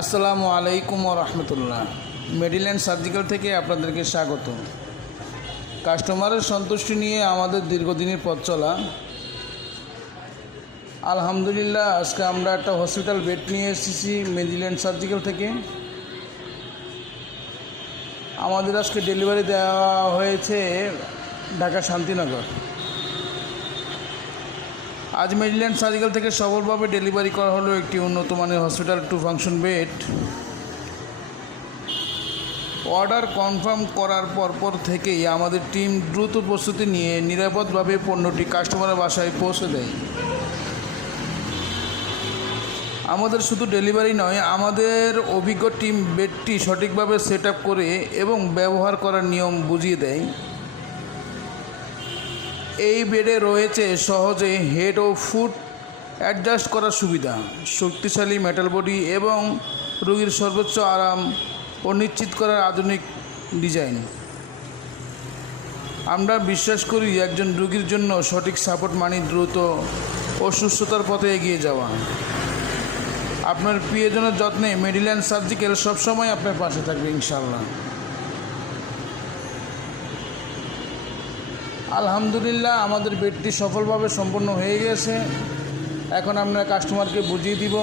আসসালামু আলাইকুম ওয়া রাহমাতুল্লাহ। মেডিল্যান্ড সার্জিক্যাল থেকে আপনাদেরকে স্বাগত। কাস্টমারের সন্তুষ্টি নিয়ে আমাদের দীর্ঘদিনের পথ চলা। আলহামদুলিল্লাহ, আজকে আমরা একটা হসপিটাল বেড নিয়ে এসেছি মেডিল্যান্ড সার্জিক্যাল থেকে। আমাদের আজকে ডেলিভারি দেওয়া হয়েছে ঢাকা শান্তিনগর। আজ মেডিল্যান্ড সার্জিক্যাল থেকে সফলভাবে ডেলিভারি করা হলো একটি উন্নত মানের hospital 2 function bed. Order confirm করার পর থেকেই আমাদের টিম দ্রুত প্রস্তুতি নিয়ে নিরাপদভাবে পণ্যটি কাস্টমারের বাসায় পৌঁছে দেয়। আমাদের শুধু ডেলিভারি নয়, আমাদের অভিজ্ঞ টিম বেডটি সঠিকভাবে সেট আপ করে এবং ব্যবহার করার নিয়ম বুঝিয়ে দেয়। এই বেডে রয়েছে সহজে হেড ও ফুট অ্যাডজাস্ট করার সুবিধা, শক্তিশালী মেটাল বডি এবং রোগীর সর্বোচ্চ আরাম ও নিশ্চিত করার আধুনিক ডিজাইন। আমরা বিশ্বাস করি একজন রোগীর জন্য সঠিক সাপোর্ট মানে দ্রুত ও সুস্থতার পথে এগিয়ে যাওয়া। আপনার প্রিয়জনের যত্নে মেডিল্যান্ড সার্জিক্যাল সবসময় আপনার পাশে থাকবে ইনশাআল্লাহ। আলহামদুলিল্লাহ, আমাদের বেডটি সফলভাবে সম্পন্ন হয়ে গেছে। এখন আমরা কাস্টমারকে বুঝিয়ে দিব